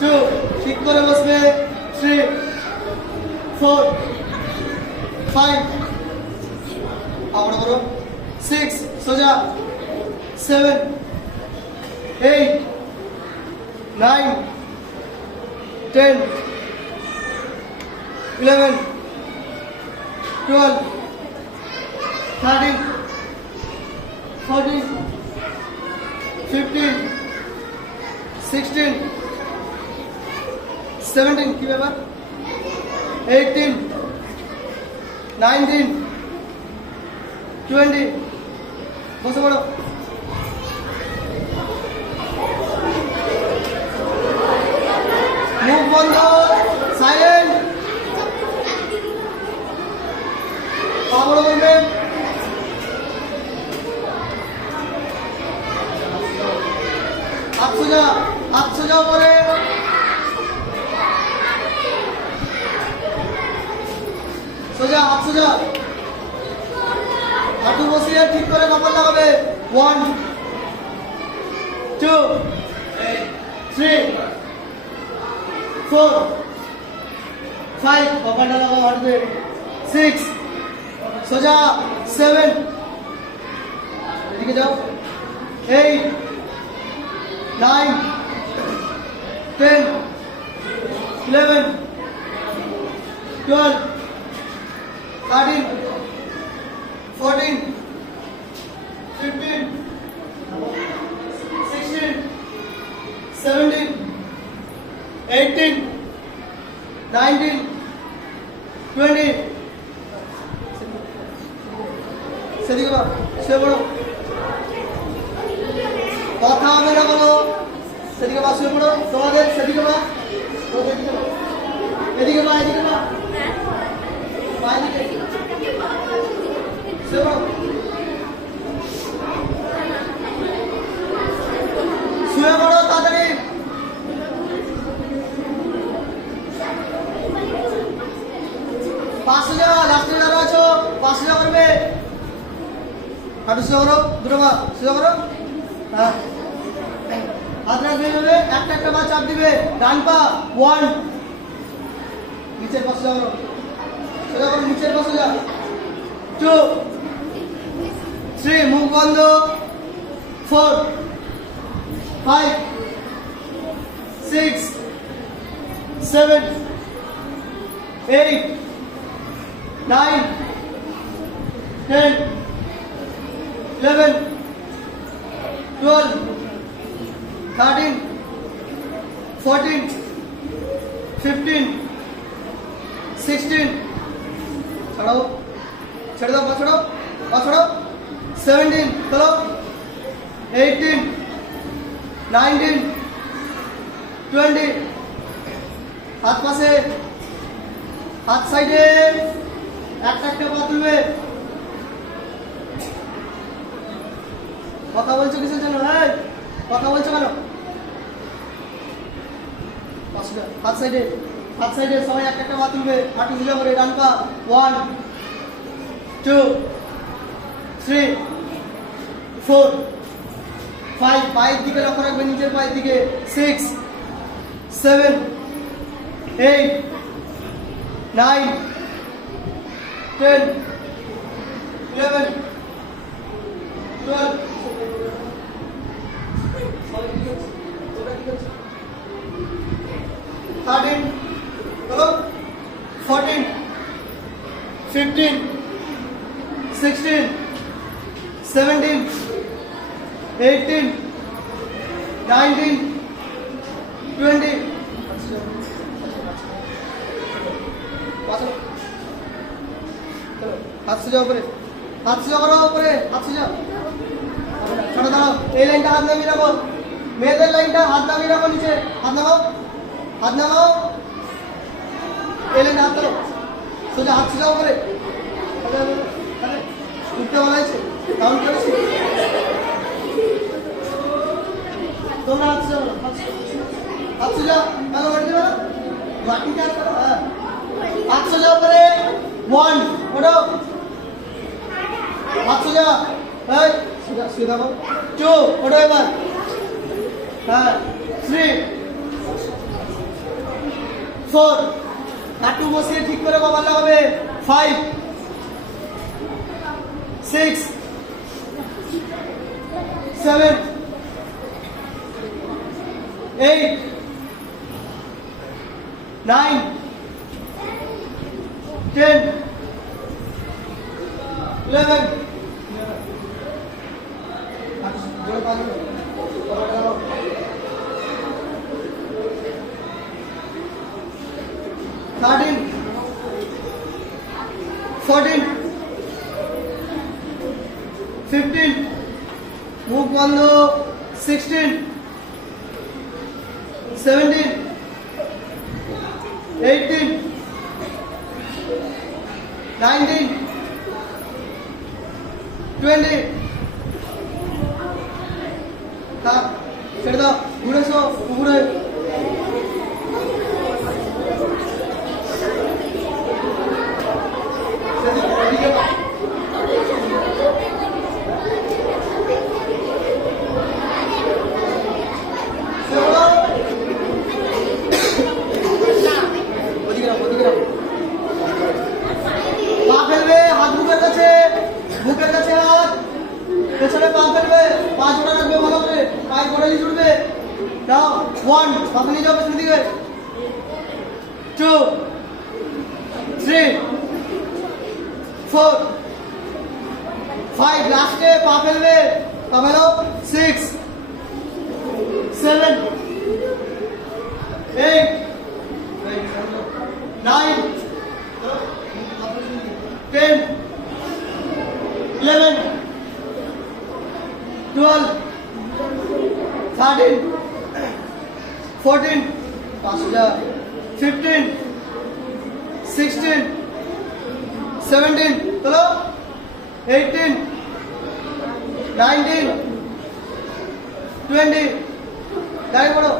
2 ঠিক করে বসবে 3 4 5 আবার করো 6 সোজা 7 8 9 10 11 12 13 14 15 16 17 কি ব্যাপার 18 19 20 বসে পড়ো মুখ বন্ধ সাইলেন্ট খবর বলবেন হাত সোজা করে সোজা হাত সোজা হাঁটু বসিয়ে ঠিক করে কপাল লাগাবে 1 2 3 4 5 কপালটা লাগাও হাঁটুতে 6 সোজা 7 এদিকে যাও 8 9 10 11 12 13 14 15 16 17 18 19 20 সেদিকে বা সে বড় কথা হবে না বলো সেদিকে বা শুয়ে পড়ো তোমাদের সেদিকে বা এদিকে বা এদিকে বা শুয়ে পড়ো শুয়ে পড়ো তাড়াতাড়ি পাশে যাও লাস্টে যারা আছো পাশে যাও করবে হাঁটু শুয়ে করো দুটো পা শুয়ে করো হ্যাঁ হাত রাখবে যাবে একটা পা চাপ দিবে ডান পা 1 নিচের পাশে যাও সোজা করো নিচের পাশে যাও 2 3 মুখ বন্ধ 4 5 6 7 8 9 10 11 12 13 14 15 16 ছাড়াও ছেড়ে দাও পাছড়াও 17 চলো 18 19 20 হাত পাশে হাত সাইডে একটা পা তুলবে কথা বলছো কিসের জন্য কথা বলছো কেন হাত সাইডে সবাই একটা পা তুলবে হাঁটু সোজা করে ডান পা 1 2 3 4 5 পায়ের দিকে লক্ষ্য রাখবে নিচের পায়ের দিকে 6 7 8 9 10 11 12 13 14 15 16 17 18 19 20 हाथ से जाओ ऊपर हाथ से जाओ करो ऊपर हाथ से जाओ छोड़ दाओ ये लाइन का हाथ ना मिला को मेरे लाइन का हाथ ना मिला को नीचे हाथ लगाओ ये लाइन हाथ करो सोचा हाथ से जाओ ऊपर अरे उठते वाला है काउंट करो दोनों हाथ से जाओ हेलो बैठ जाओ बाकी क्या करो हाथ से जाओ ऊपर 1 उठो हाथ से जाओ सीधा को 2 उठो एक बार 3 4 হাঁটু বসিয়ে ঠিক করে কপাল লাগাবে 5 6 7 8 9 10 11 13 14 15 মুখ বন্ধ 16 17 18 19 20 থাক ছেড়ে দাও ঘুরে এসো ঘুরে বুকের কাছে হাত পেছনে পা ফেলবে পা জোড়া রাখবে ভালো করে পায়ে গোড়ালি জুড়বে দাও 1 পাশে নিয়ে যাও পেছন দিকে 2 3 4 5 লাস্টে পা ফেলবে পা ফেলো 6 7 8 9 10 11 12 13 14 15 16 17 चलो 18 19 20 दाएं बढ़ो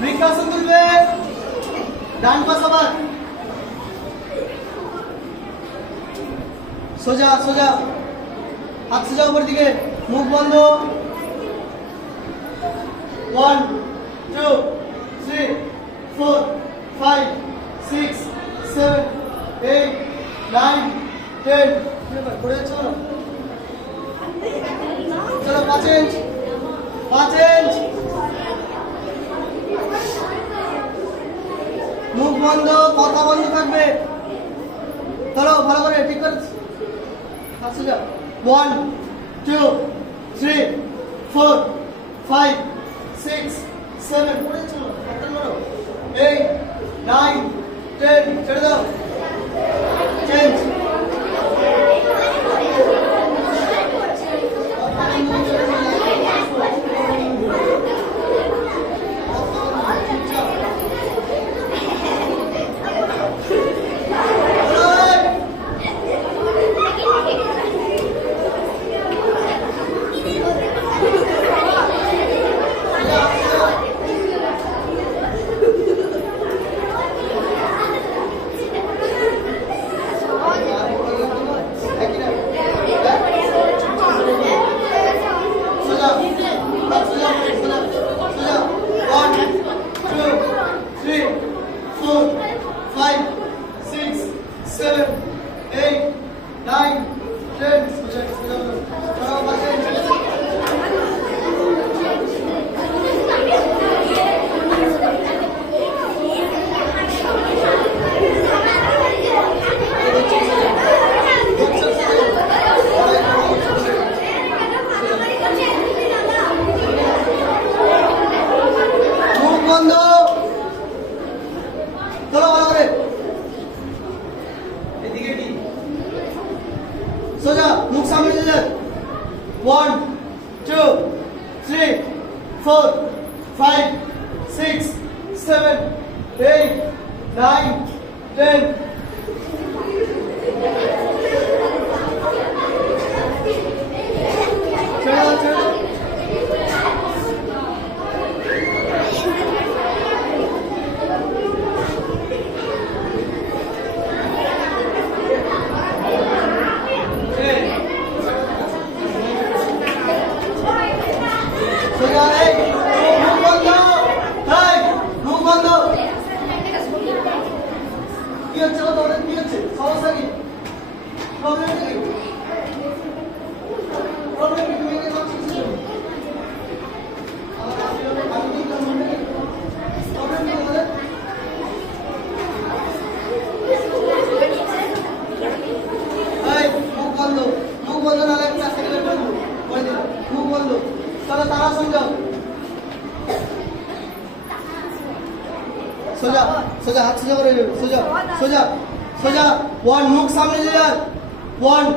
বৃক্ষাসন তুলবে ডান পা সবার সোজা সোজা হাত সোজা উপর দিকে মুখ বন্ধ 1 2 3 4 5 6 7 8 9 10 করে চলো চলো 5 इंच মুখ বন্ধ কথা বন্ধ থাকবে চলো ভালো করে ঠিক করে আচ্ছা যা 1 2 3 4 5 6 7 পড়ে চলো বাটন মারো 8 9 10 ছেড়ে দাও চেঞ্জ চলো ভালো করে এদিকে কি সোজা মুখ সামনে নিয়ে যান 1 2 3 4 5 6 7 8 9 10 चलो चलो सोजा सोजा हाथ सोजा करो सोजा सोजा सोजा 1 मुख सामने ले यार 1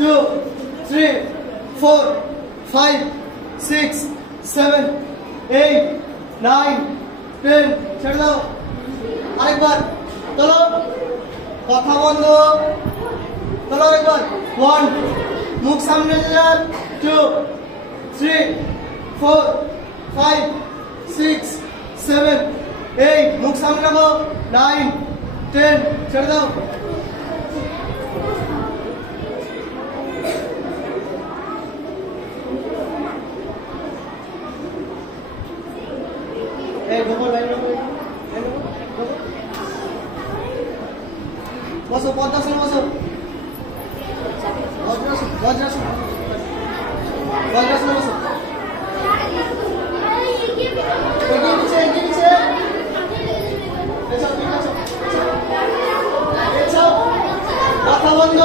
2 3 4 5 6 7 8 9 10 ছেড়ে দাও আরেকবার চলো কথা বন্ধ চলো আরেকবার 1 মুখ সামনে ले यार 2 3 4 5 6 7 8 मुख सामने रखो 9 10 छोड़ दो गोबर लाइन बसो 50 में बसो वज्रासन में बसो কথা বন্ধ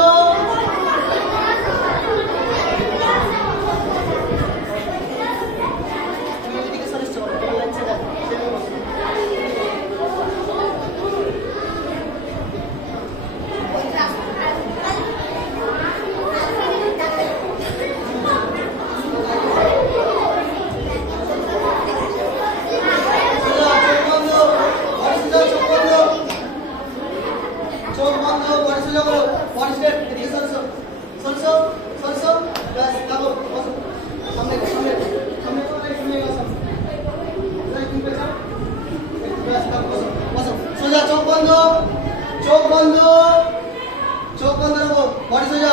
चोक बंद रखो बॉडी सोजा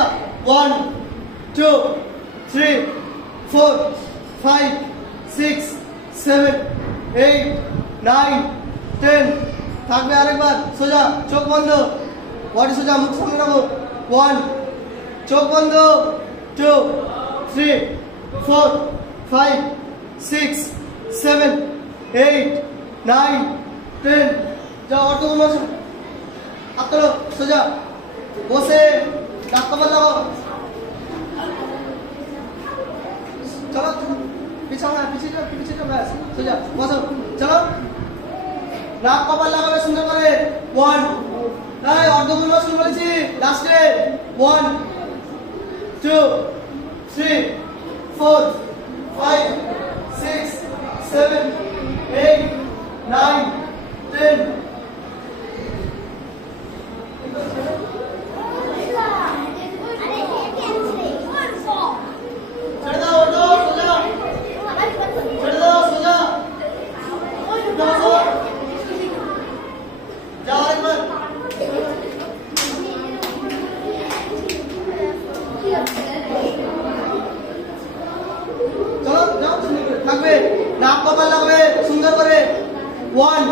1 2 3 4 5 6 7 8 9 10 থাকবে আরেকবার সোজা চোখ বন্ধ বডি সোজা মুখ সামনে রাখো 1 চোখ বন্ধ 2 3 4 5 6 7 8 9 10 যাও অটো বসো হাত তোলো সোজা বসে ডাক কপাল লাগাও চলো পিছনে পিছিয়ে যাও ব্যাস সোজা বসো চলো নাক কপাল লাগাবে সুন্দর করে 1 এই অর্ধগুণ বসুন বলেছি লাস্টে 1 2 3 4 5 6 7 8 9 10 नाक कपाल लगবে সুন্দর করে 1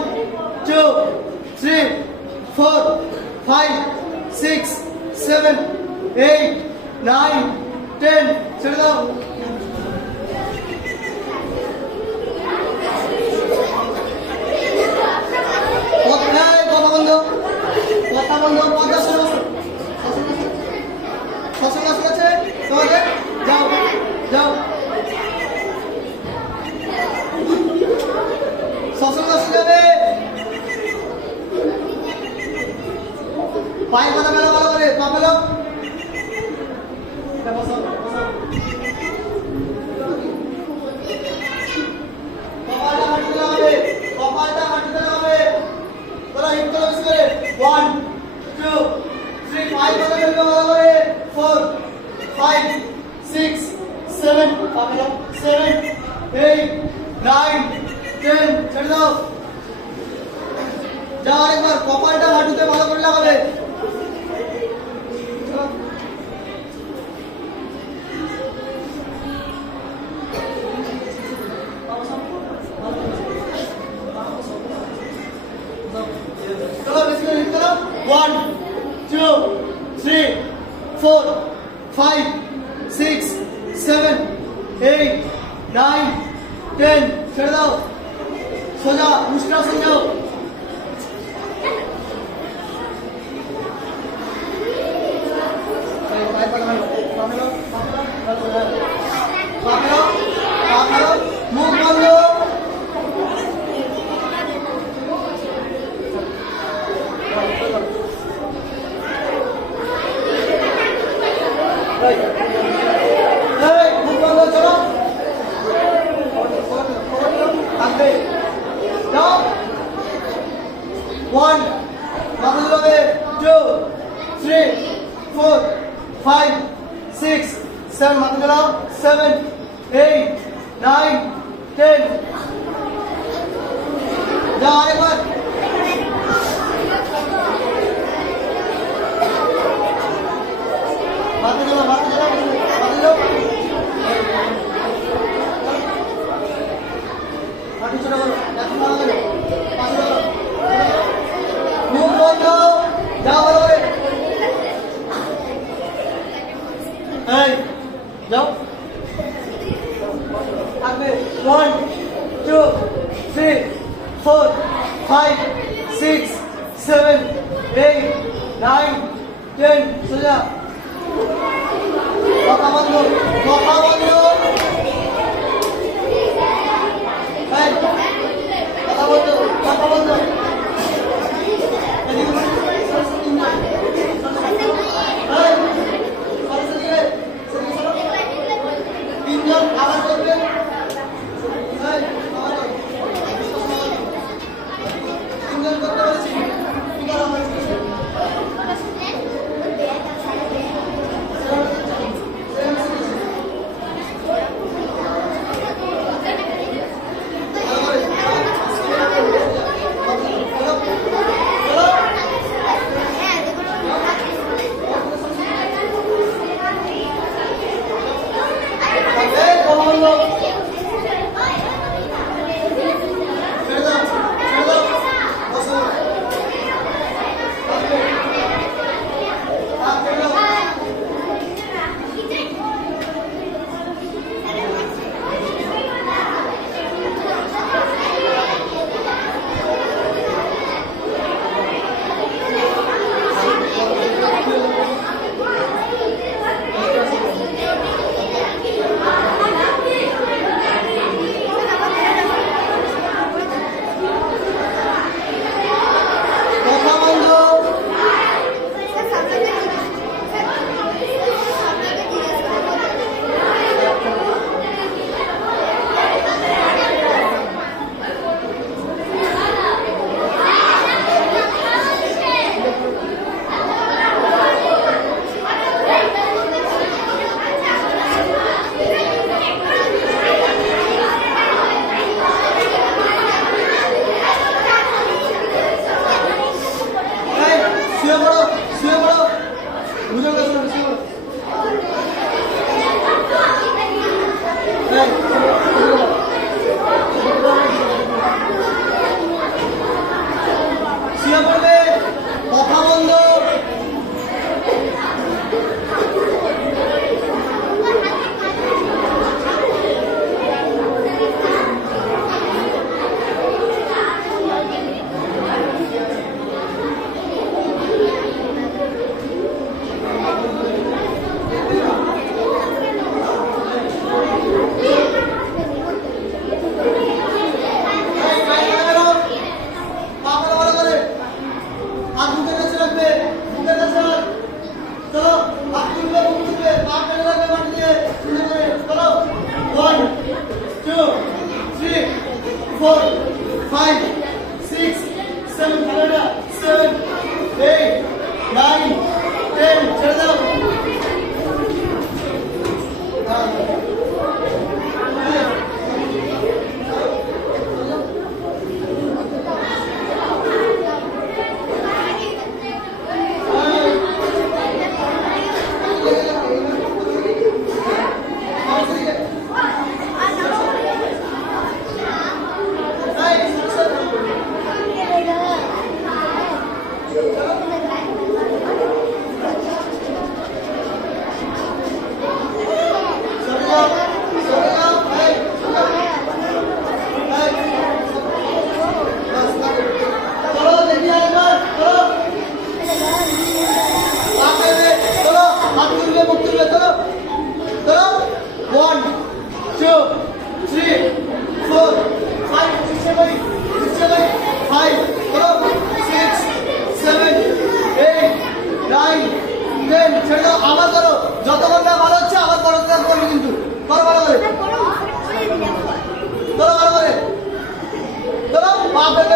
2 3 4 5 6 7 8 9 10 ছেড়ে দাও কথা বন্ধ কথা শুনো সসঙ্গ আছে তোমাদের যাও যাও সসঙ্গ যাবে পায়ের কথা মেলো ভালো করে, পা মেলো। বসো বসো। কপালটা হাঁটুতে লাগাবে, কপালটা হাঁটুতে লাগাবে। তোরা হিট করো বেশি করে। 1 2 3 5 কথা মেলো ভালো করে। 4 5 6 7 পা মেলো। 7 8 9 10 ছেড়ে দাও। যাও আরেকবার কপালটা হাঁটুতে ভালো করে লাগাবে। चलो बेसिकली लिख करो 1 2 3 4 5 6 7 8 9 10 ছেড়ে দাও। সোজা উষ্টা যাও। মুখ বন্ধ। মুখ বন্ধ চলো। থাকবে যাও। 1 মাথা দিলাবে। 2 3 4 5 6 7 মাথা দিলাও। 7 8 9 10 যাও আরেকবার। মাথা দিলাও, মাথা দিলাও, মাথা দিলাও। হাঁটু ছোট করো, এখন ভালো করে পাশে ধরো। মুখ বন্ধ। যাও ভালো করে। এই যাও। থাকবে 1 2 3 4 5 6 7 8 9 10 সোজা। কথা বন্ধ, কথা বন্ধ। এই কথা বন্ধ, কথা বন্ধ। তিনজন আবার করবে। তিনজন করতে পারছি। ভালো করে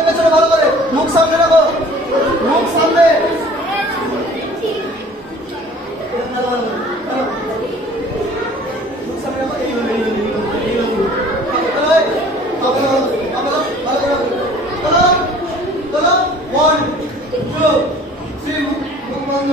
পেছনে ভালো করে, মুখ সামনে রাখো, মুখ সামনে। মুখ সামনে রাখো, এই হলো, এই হলো, এই হলো, এই হলো। ভালো করে, চলো, চলো, 1 2 3, মুখ বন্ধ।